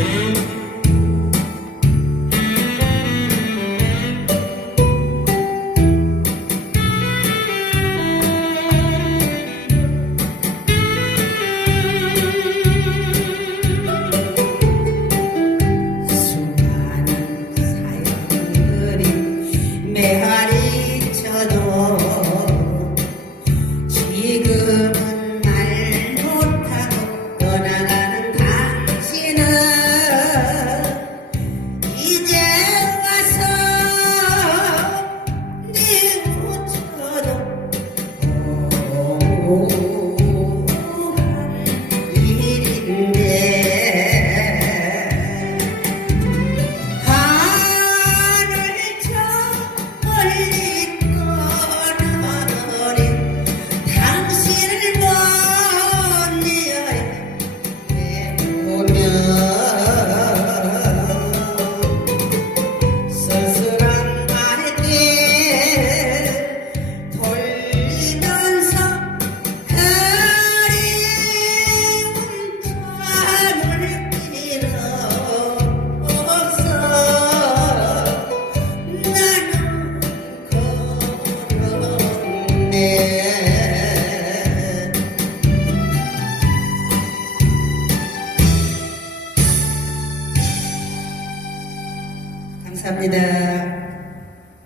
Amen. 감사합니다.